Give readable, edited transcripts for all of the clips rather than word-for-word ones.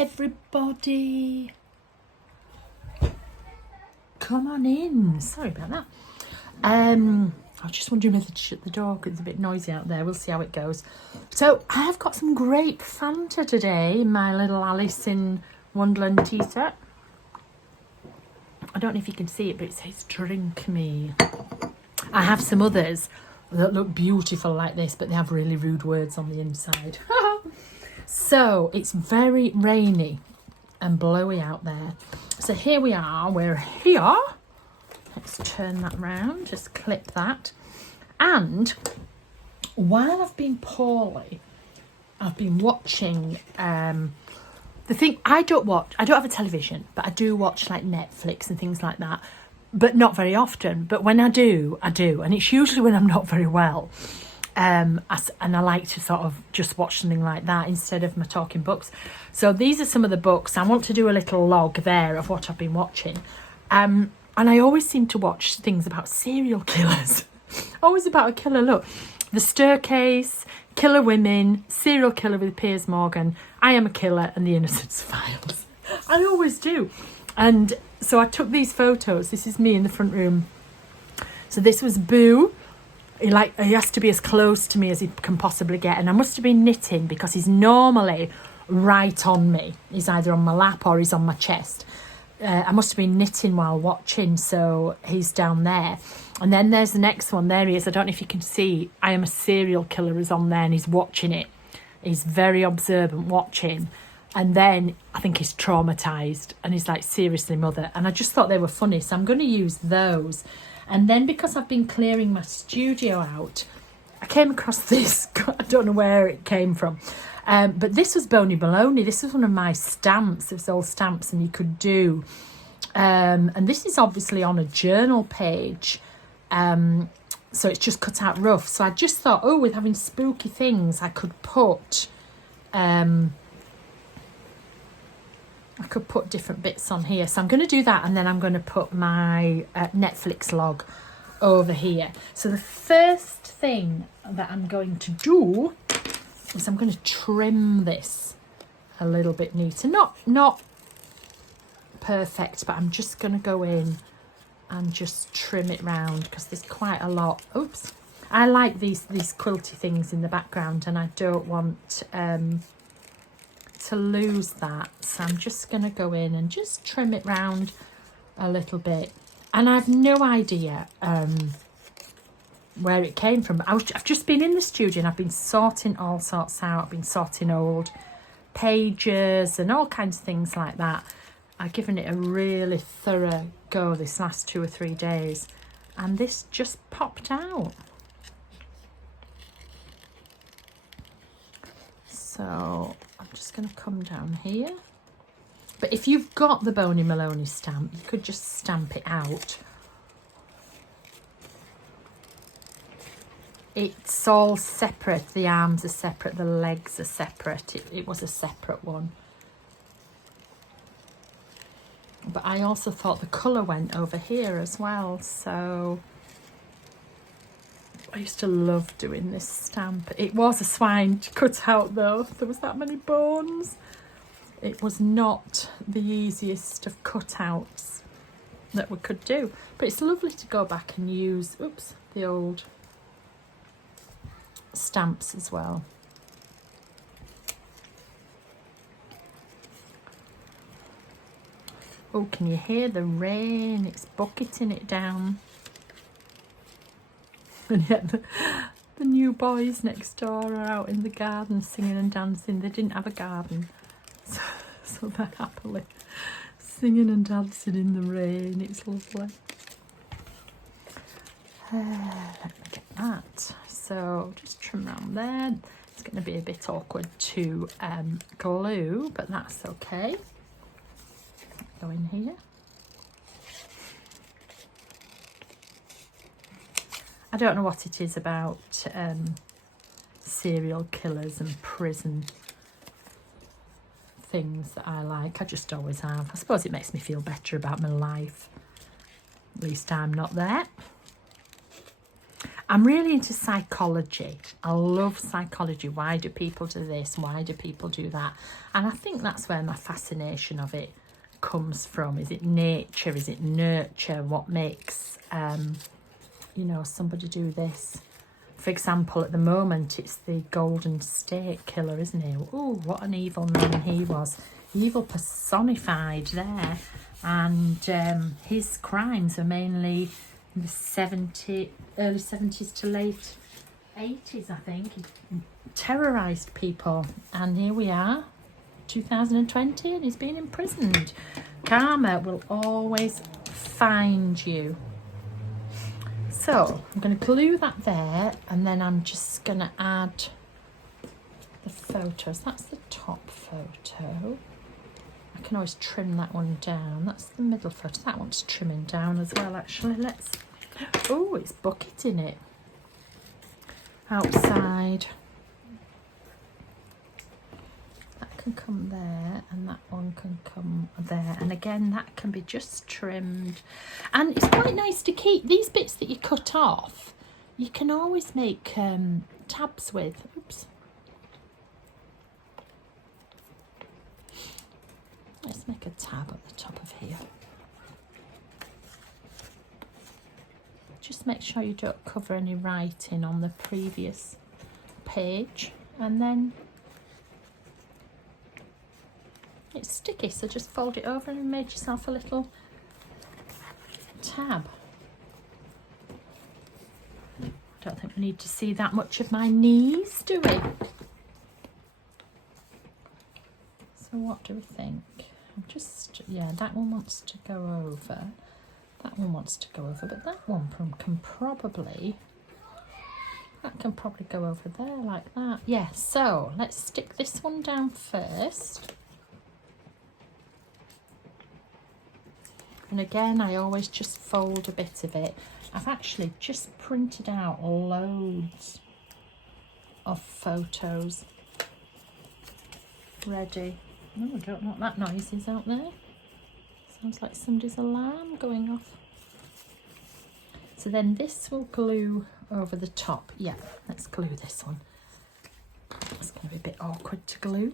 everybody. Come on in. Sorry about that. I was just wondering whether to shut the door because it's a bit noisy out there. We'll see how it goes. So I have got some grape Fanta today in my little Alice in Wonderland tea set. I don't know if you can see it, but it says drink me. I have some others that look beautiful like this, but they have really rude words on the inside. So it's very rainy and blowy out there. So here we are, we're here. Let's turn that round, just clip that. And while I've been poorly, I've been watching the thing. I don't have a television, but I do watch like Netflix and things like that, but not very often. But when I do, and it's usually when I'm not very well. And I like to sort of just watch something like that instead of my talking books. So these are some of the books. I want to do a little log there of what I've been watching. And I always seem to watch things about serial killers. Always about a killer. Look, The Staircase, Killer Women, Serial Killer with Piers Morgan, I Am a Killer, and The Innocence Files. I always do. And so I took these photos. This is me in the front room. So this was Boo. He has to be as close to me as he can possibly get. And I must have been knitting because he's normally right on me. He's either on my lap or he's on my chest. I must have been knitting while watching, so he's down there. And then there's the next one. There he is. I don't know if you can see. I Am a Serial Killer is on there and he's watching it. He's very observant watching. And then I think he's traumatised and he's like, seriously, mother. And I just thought they were funny, so I'm going to use those. And then because I've been clearing my studio out, I came across this. I don't know where it came from. But this was Boney Baloney. This was one of my stamps. It's old stamps and you could do. And this is obviously on a journal page. So it's just cut out rough. So I just thought, oh, with having spooky things, I could put different bits on here. So I'm going to do that, and then I'm going to put my Netflix log over here. So the first thing that I'm going to do is I'm going to trim this a little bit neater. Not perfect, but I'm just going to go in and just trim it round because there's quite a lot. Oops. I like these quilty things in the background, and I don't want to lose that, so I'm just going to go in and just trim it round a little bit. And I've no idea where it came from. I've just been in the studio and I've been sorting all sorts out. I've been sorting old pages and all kinds of things like that. I've given it a really thorough go this last 2 or 3 days, and this just popped out. So I'm just going to come down here. But if you've got the Boney Maloney stamp, you could just stamp it out. It's all separate. The arms are separate. The legs are separate. It was a separate one. But I also thought the colour went over here as well. So I used to love doing this stamp. It was a swine cut out though. There was that many bones. It was not the easiest of cutouts that we could do. But it's lovely to go back and use, oops, the old stamps as well. Oh, can you hear the rain? It's bucketing it down. And yet the new boys next door are out in the garden singing and dancing. They didn't have a garden, so they're happily singing and dancing in the rain. It's lovely. Let me get that. So just trim around there. It's going to be a bit awkward to glue, but that's okay. Go in here. I don't know what it is about serial killers and prison things that I like. I just always have. I suppose it makes me feel better about my life. At least I'm not there. I'm really into psychology. I love psychology. Why do people do this? Why do people do that? And I think that's where my fascination of it comes from. Is it nature? Is it nurture? What makes, you know, somebody do this? For example, at the moment, it's the Golden State Killer, isn't he? Oh, what an evil man he was. Evil personified there. And his crimes are mainly in the early 70s to late 80s, I think. He terrorised people. And here we are, 2020, and he's been imprisoned. Karma will always find you. So I'm going to glue that there, and then I'm just going to add the photos. That's the top photo. I can always trim that one down. That's the middle photo. That one's trimming down as well, actually. Let's... Oh, it's bucketing it. Outside. That can come there, and that one can come there. And again, that can be just trimmed. And it's quite nice to keep these bits that you cut off. You can always make tabs with. Oops. Let's make a tab at the top of here. Just make sure you don't cover any writing on the previous page, and then it's sticky, so just fold it over and make yourself a little tab. I don't think we need to see that much of my knees, do we? So what do we think? Just, yeah, that one wants to go over. That one wants to go over, but that one can probably go over there like that. Yeah, so let's stick this one down first. And again, I always just fold a bit of it. I've actually just printed out loads of photos ready. No, I don't know what that noise is out there. Sounds like somebody's alarm going off. So then this will glue over the top. Yeah, let's glue this one. It's going to be a bit awkward to glue.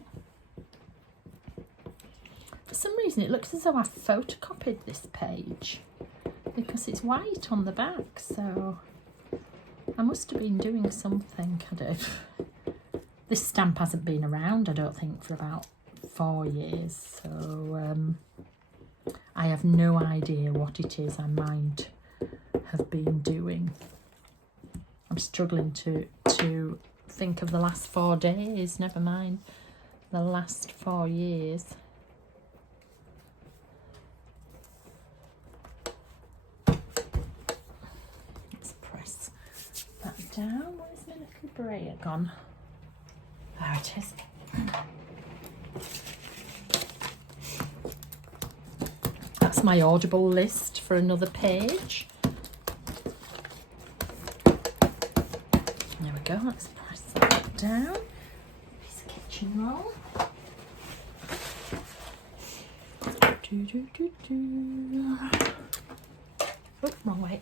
For some reason it looks as though I photocopied this page because it's white on the back, so I must have been doing something. I don't. This stamp hasn't been around, I don't think, for about 4 years, so I have no idea what it is I might have been doing. I'm struggling to think of the last 4 days, never mind the last 4 years. Let's press that down. Where's my little brayer gone? There it is. That's my Audible list for another page. There we go, let's press that down. Piece of kitchen roll. Oh, wrong way.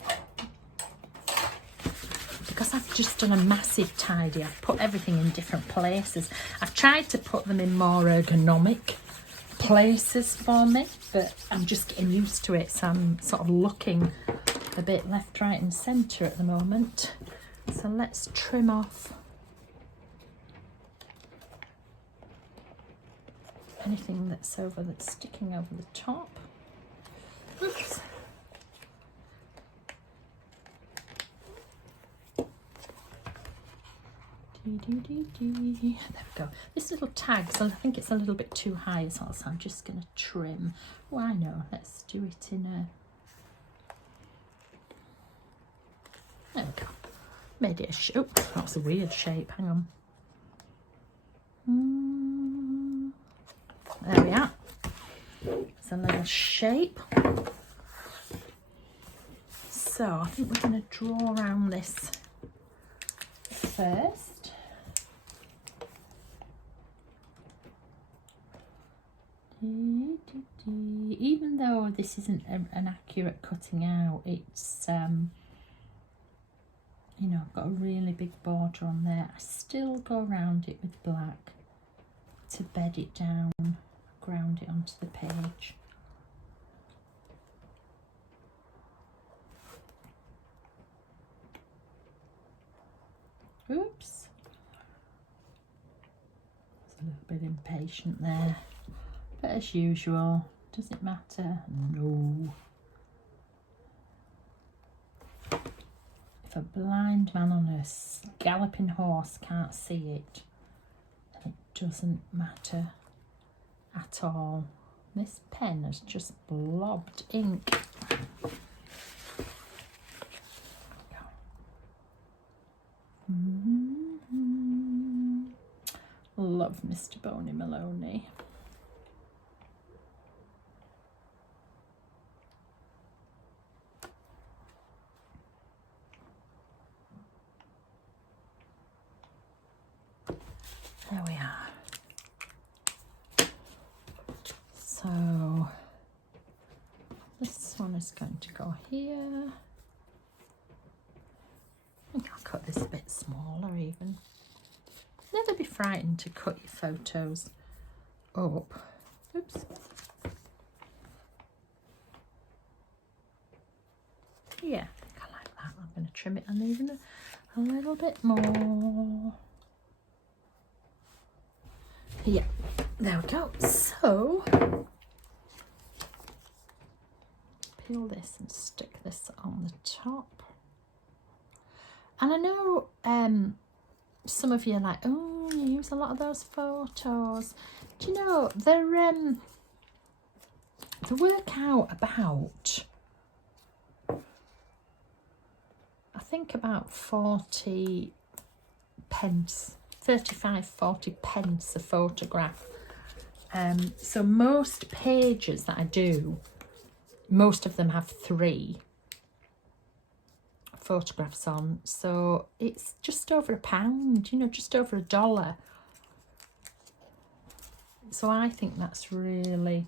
Because I've just done a massive tidy, I've put everything in different places. I've tried to put them in more ergonomic places for me, but I'm just getting used to it, so I'm sort of looking a bit left, right and centre at the moment. So let's trim off anything that's sticking over the top. Oops. There we go. This little tag, so I think it's a little bit too high, so I'm just going to trim. Well, I know, let's do it in a... There we go. Made it a shape. Oh, that's a weird shape. Hang on. There we are. It's a little shape. So I think we're going to draw around this first. Even though this isn't an accurate cutting out, it's you know, I've got a really big border on there. I still go around it with black to bed it down, ground it onto the page. Oops. I was a little bit impatient there. But as usual, does it matter? No. If a blind man on a galloping horse can't see it, then it doesn't matter at all. This pen has just blobbed ink. Love Mr. Boney Maloney. There we are. So this one is going to go here. I think I'll cut this a bit smaller even. Never be frightened to cut your photos up. Oops. Yeah, I think I like that. I'm going to trim it and even a little bit more. Yeah, there we go. So, peel this and stick this on the top. And I know some of you are like, oh, you use a lot of those photos. Do you know, they work out about, I think about 40 pence, 35, 40 pence a photograph. So most pages that I do, most of them have 3 photographs on, so it's just over £1, you know, just over $1. So I think that's really,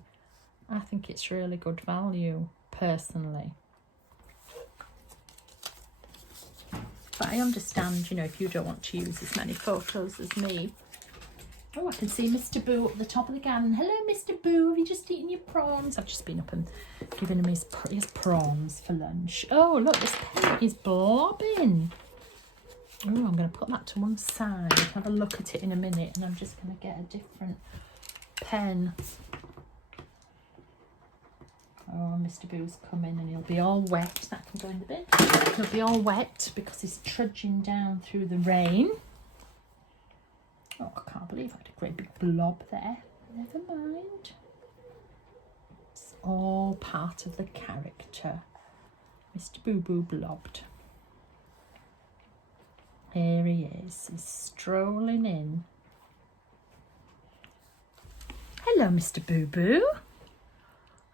I think it's really good value personally. But I understand, you know, if you don't want to use as many photos as me. Oh, I can see Mr. Boo at the top of the garden. Hello, Mr. Boo. Have you just eaten your prawns? I've just been up and given him his prawns for lunch. Oh, look, this pen is blobbing. Oh, I'm going to put that to one side. Have a look at it in a minute, and I'm just going to get a different pen. Oh, Mr. Boo's coming and he'll be all wet. That can go in the bin. He'll be all wet because he's trudging down through the rain. Oh, I can't believe I had a great big blob there. Never mind. It's all part of the character. Mr. Boo Boo blobbed. Here he is. He's strolling in. Hello, Mr. Boo Boo.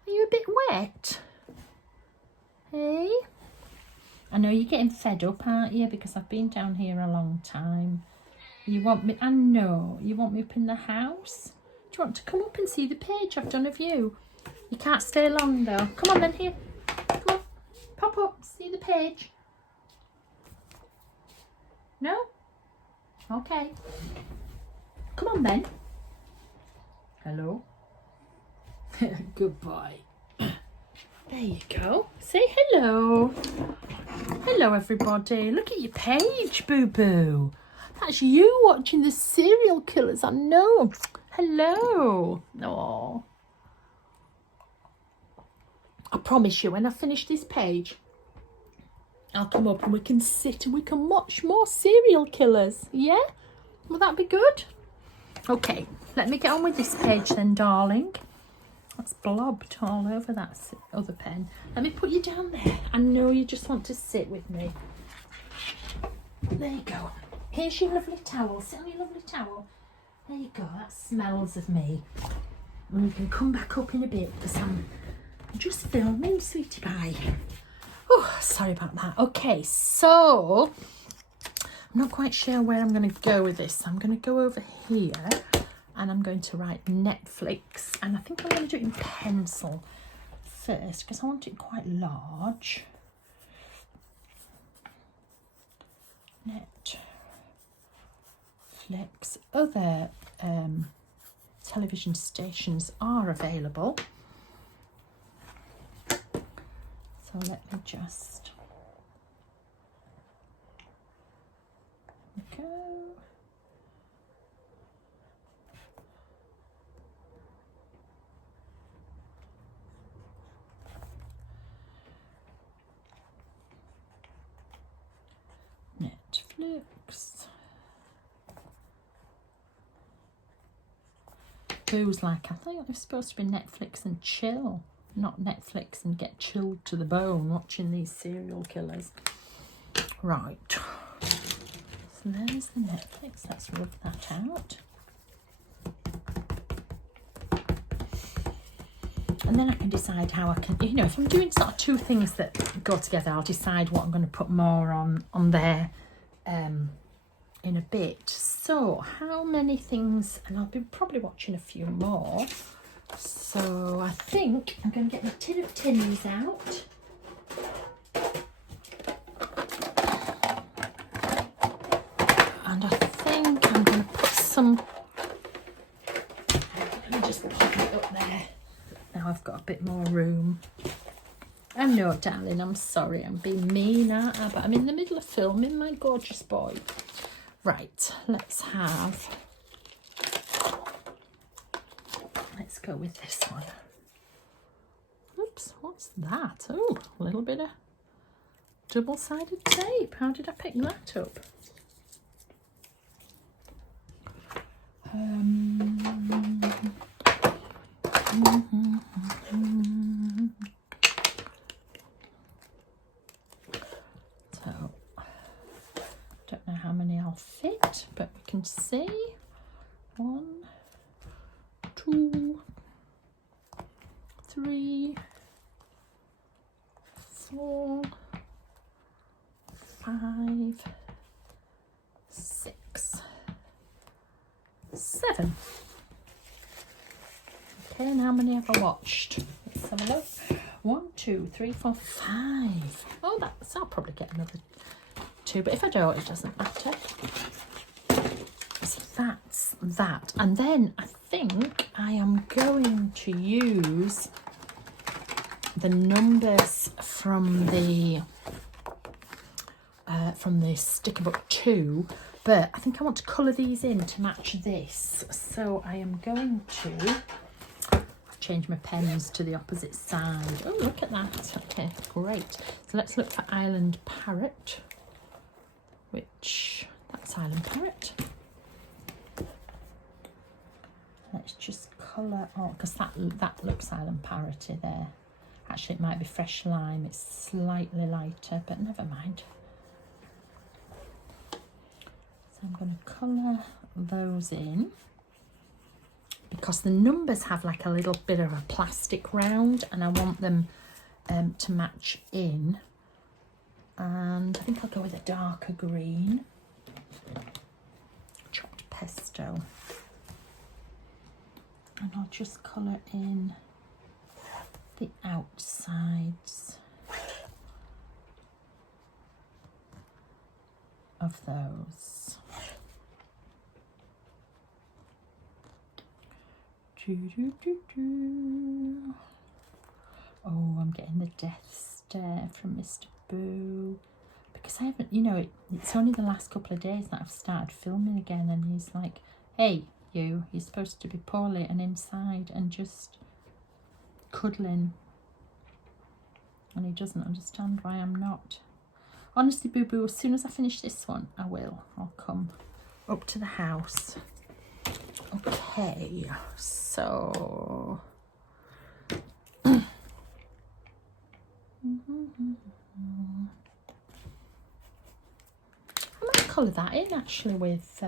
Are you a bit wet? Hey? I know you're getting fed up, aren't you? Because I've been down here a long time. You want me, I know, you want me up in the house? Do you want to come up and see the page I've done of you? You can't stay long though. Come on then, here. Come on, pop up, see the page. No? Okay. Come on then. Hello? Goodbye. There you go. Say hello. Hello everybody. Look at your page, Boo Boo. That's you watching the serial killers, I know. Hello. Oh. I promise you, when I finish this page, I'll come up and we can sit and we can watch more serial killers. Yeah? Will that be good? Okay, let me get on with this page then, darling. That's blobbed all over that other pen. Let me put you down there. I know you just want to sit with me. There you go. Here's your lovely towel. Sit on your lovely towel. There you go. That smells of me. And we can come back up in a bit because I'm just filming, sweetie pie. Oh, sorry about that. Okay, so I'm not quite sure where I'm going to go with this. I'm going to go over here and I'm going to write Netflix. And I think I'm going to do it in pencil first because I want it quite large. Netflix. Other television stations are available. So let me just go. Netflix. Boo's like, I think it's supposed to be Netflix and chill, not Netflix and get chilled to the bone watching these serial killers. Right. So there's the Netflix. Let's rub that out. And then I can decide how I can, you know, if I'm doing sort of two things that go together, I'll decide what I'm going to put more on there in a bit. So how many things, and I'll be probably watching a few more. So I think I'm going to get my tin of tins out. And I think I'm going to put some, let me just pop it up there. Now I've got a bit more room. I know, darling, I'm sorry, I'm being mean, aren't I? But I'm in the middle of filming, my gorgeous boy. Right, let's go with this one. Oops, what's that? Oh, a little bit of double-sided tape. How did I pick that up? So, don't know how many I'll fit, but we can see. 1, 2, 3, 4, 5, 6, 7. Okay, and how many have I watched? Let's have a look. 1, 2, 3, 4, 5. Oh, I'll probably get another 2, but if I don't, it doesn't matter. So that's that. And then I think I am going to use the numbers from the sticker book 2, but I think I want to colour these in to match this. So I am going to change my pens to the opposite side. Oh, look at that. Okay, great. So let's look for Island Parrot, that's Island Parrot. Let's just colour on, because that looks Island Parroty there. Actually, it might be Fresh Lime. It's slightly lighter, but never mind. So I'm going to colour those in, because the numbers have like a little bit of a plastic round, and I want them to match in. And I think I'll go with a darker green. Chopped pesto. And I'll just colour in the outsides of those. Oh, I'm getting the death stare from Mr. Boo, because I haven't, you know, it's only the last couple of days that I've started filming again, and he's like, hey, you're supposed to be poorly and inside and just cuddling, and he doesn't understand why I'm not. Honestly, Boo Boo, as soon as I finish this one, I'll come up to the house. Okay, so I might colour that in actually with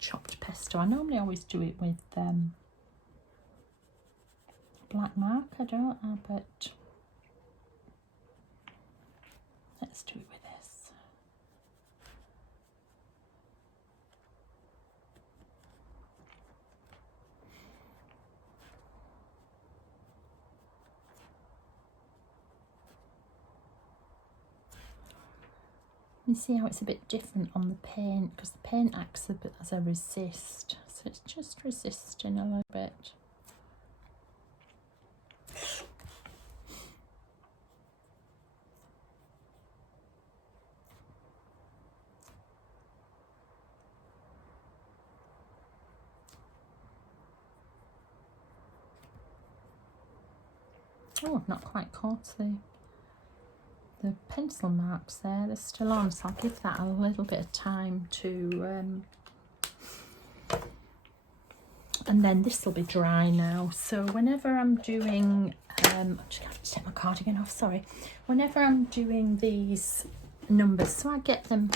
chopped pesto. I normally always do it with black marker, don't I? But let's do it with this. can see how it's a bit different on the paint, because the paint acts a bit as a resist, so it's just resisting a little bit. Oh, I've not quite caught the pencil marks there. They're still on, so I'll give that a little bit of time to and then this will be dry now. So whenever I'm doing I'm just gonna have to take my cardigan off, sorry. Whenever I'm doing these numbers, so I get them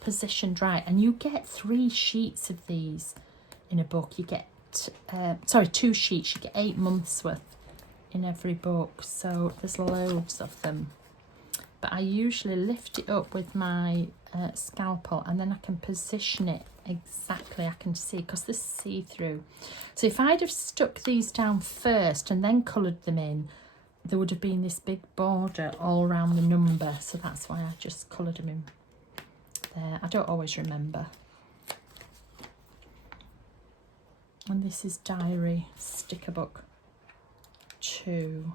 positioned right, and you get 3 sheets of these in a book. You get 2 sheets, you get 8 months worth in every book, so there's loads of them. But I usually lift it up with my scalpel, and then I can position it exactly. I can see, because this is see-through. So if I'd have stuck these down first and then coloured them in, there would have been this big border all around the number, so that's why I just coloured them in there. I don't always remember. And this is Diary Sticker Book 2.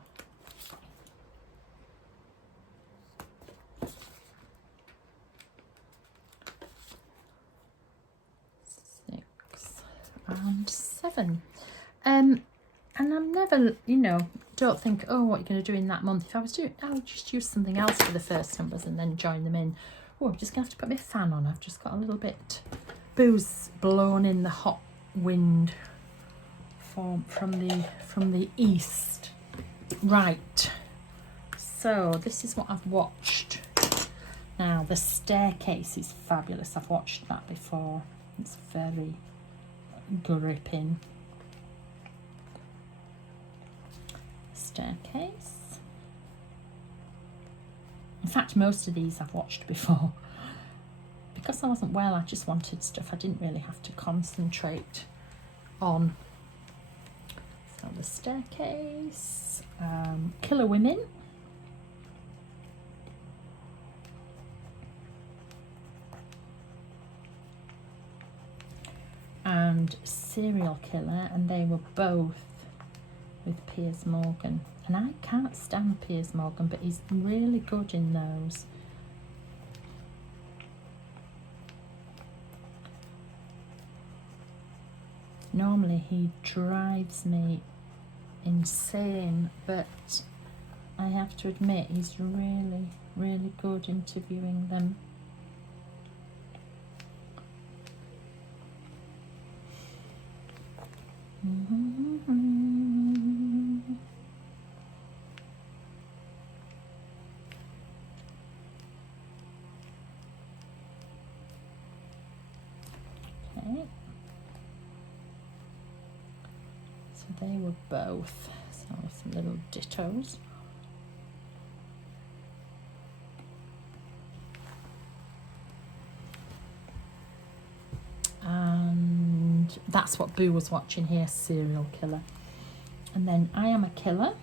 And 7. And I'm never, you know, don't think, oh, what you're going to do in that month. If I was doing, I would just use something else for the first numbers and then join them in. Oh, I'm just going to have to put my fan on. I've just got a little bit booze blown in the hot wind from the east. Right. So this is what I've watched. Now, The Staircase is fabulous. I've watched that before. It's very gripping. Staircase. In fact, most of these I've watched before. Because I wasn't well, I just wanted stuff I didn't really have to concentrate on. So The Staircase, Killer Women, and Serial Killer, and they were both with Piers Morgan. And I can't stand Piers Morgan, but he's really good in those. Normally he drives me insane, but I have to admit he's really, really good interviewing them. Okay. So they were both, so some little dittos. And that's what Boo was watching here, Serial Killer. And then I Am a Killer.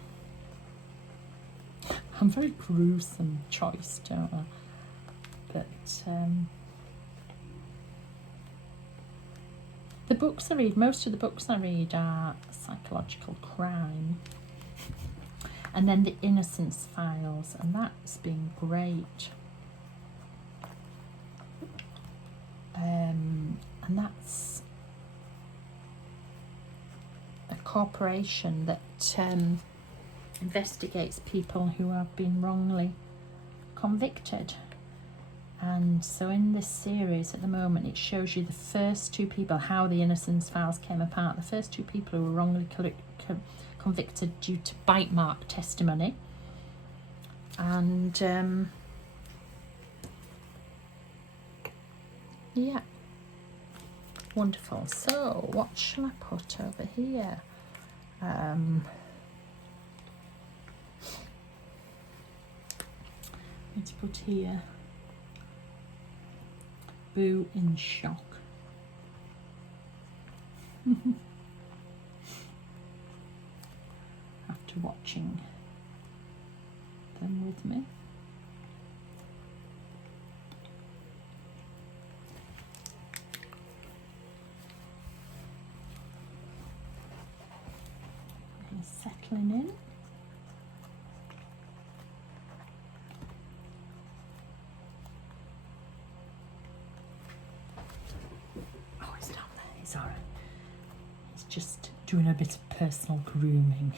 I'm very gruesome choice, don't I? But the books I read, most of the books I read are psychological crime. And then The Innocence Files, and that's been great. And that's a corporation that investigates people who have been wrongly convicted. And so in this series at the moment, it shows you the first 2 people, how the Innocence Files came apart. The first 2 people who were wrongly convicted due to bite mark testimony. And yeah, wonderful. So what shall I put over here? Let's put here Boo in shock. After watching them with me. settling in. Oh, it's down there. It's all right. It's just doing a bit of personal grooming.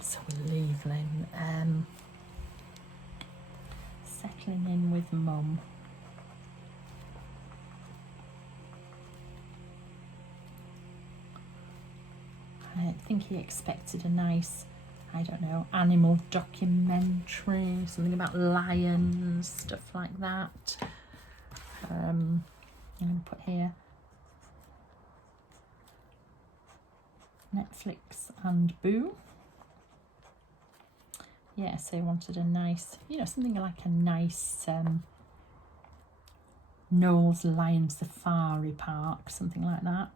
So we're leaving, settling in with Mum. I think he expected a nice, I don't know, animal documentary, something about lions, stuff like that. I'm going to put here Netflix and Boo. Yeah, so he wanted a nice, you know, something like a nice Knowles Lion Safari Park, something like that.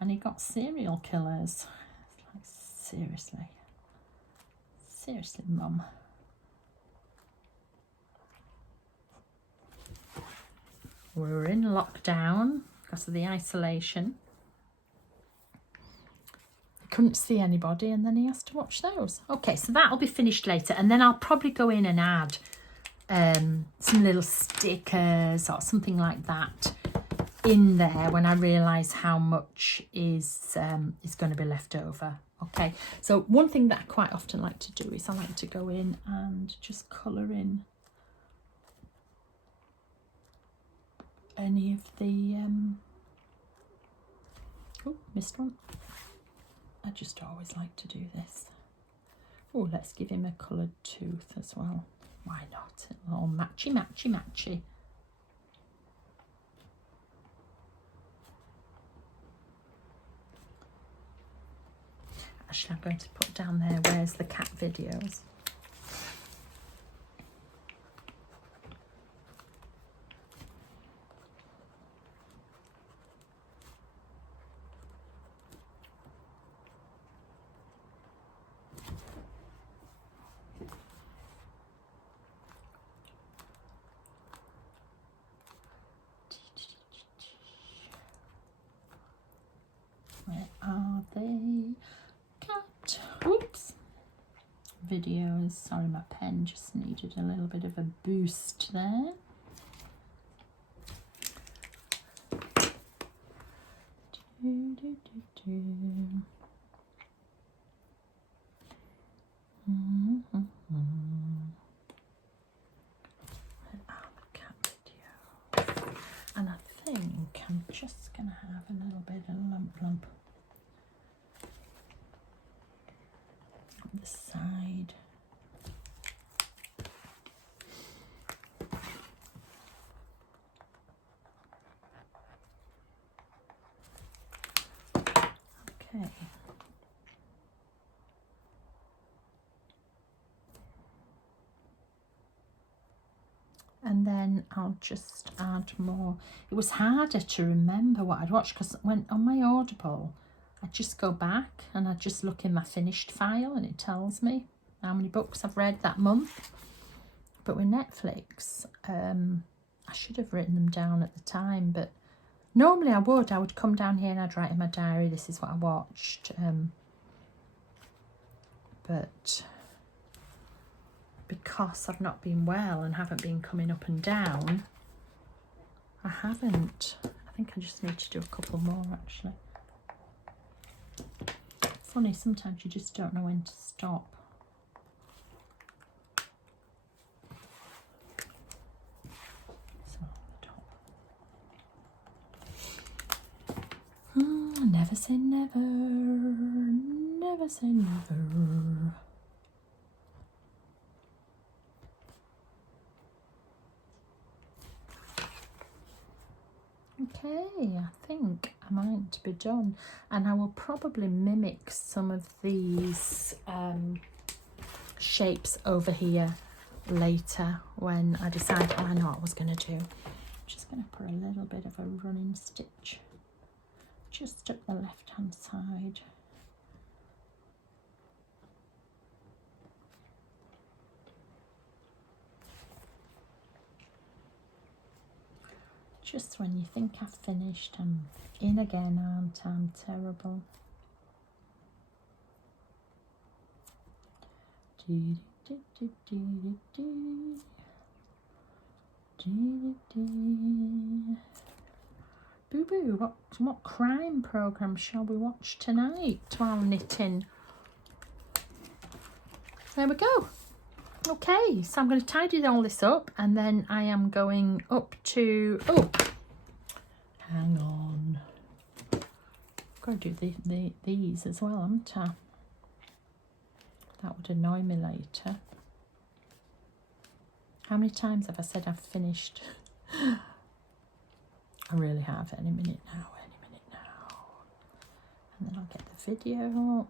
And he got serial killers. It's like, seriously, Mum. We were in lockdown because of the isolation. Couldn't see anybody, and then he has to watch those. Okay, so that'll be finished later, and then I'll probably go in and add some little stickers or something like that in there when I realise how much is going to be left over. Okay, so one thing that I quite often like to do is I like to go in and just colour in any of the oh, missed one. I just always like to do this. Oh, let's give him a coloured tooth as well. Why not? All matchy, matchy, matchy. Actually, I'm going to put down there, where's the cat videos? Where are they? Cat. Oops. Videos. Sorry, my pen just needed a little bit of a boost there. And I think I'm just going to have a little bit of lump on the side. Okay. And then I'll just add more. It was harder to remember what I'd watched because when on my Audible, I just go back and I just look in my finished file and it tells me how many books I've read that month. But with Netflix, I should have written them down at the time, but normally I would come down here and I'd write in my diary, this is what I watched. But because I've not been well and haven't been coming up and down, I haven't. I think I just need to do a couple more actually. Funny, sometimes you just don't know when to stop. So the top. Never say never. Never say never. Okay, I think I might be done, and I will probably mimic some of these shapes over here later when I decide what I know what I was going to do. I'm just going to put a little bit of a running stitch just up the left hand side. Just when you think I've finished, I'm in again, aren't I? I'm terrible. Boo boo, what crime programme shall we watch tonight while knitting? There we go. Okay, so I'm going to tidy all this up and then I am going up to, oh, hang on. I've got to do these as well, haven't I? That would annoy me later. How many times have I said I've finished? I really have. Any minute now. And then I'll get the video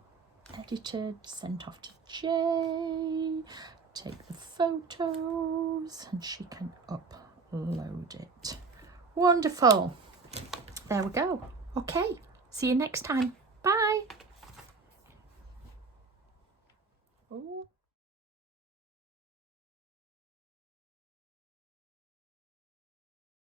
edited, sent off to Jay, take the photos, and she can upload it. Wonderful. There we go. Okay, see you next time.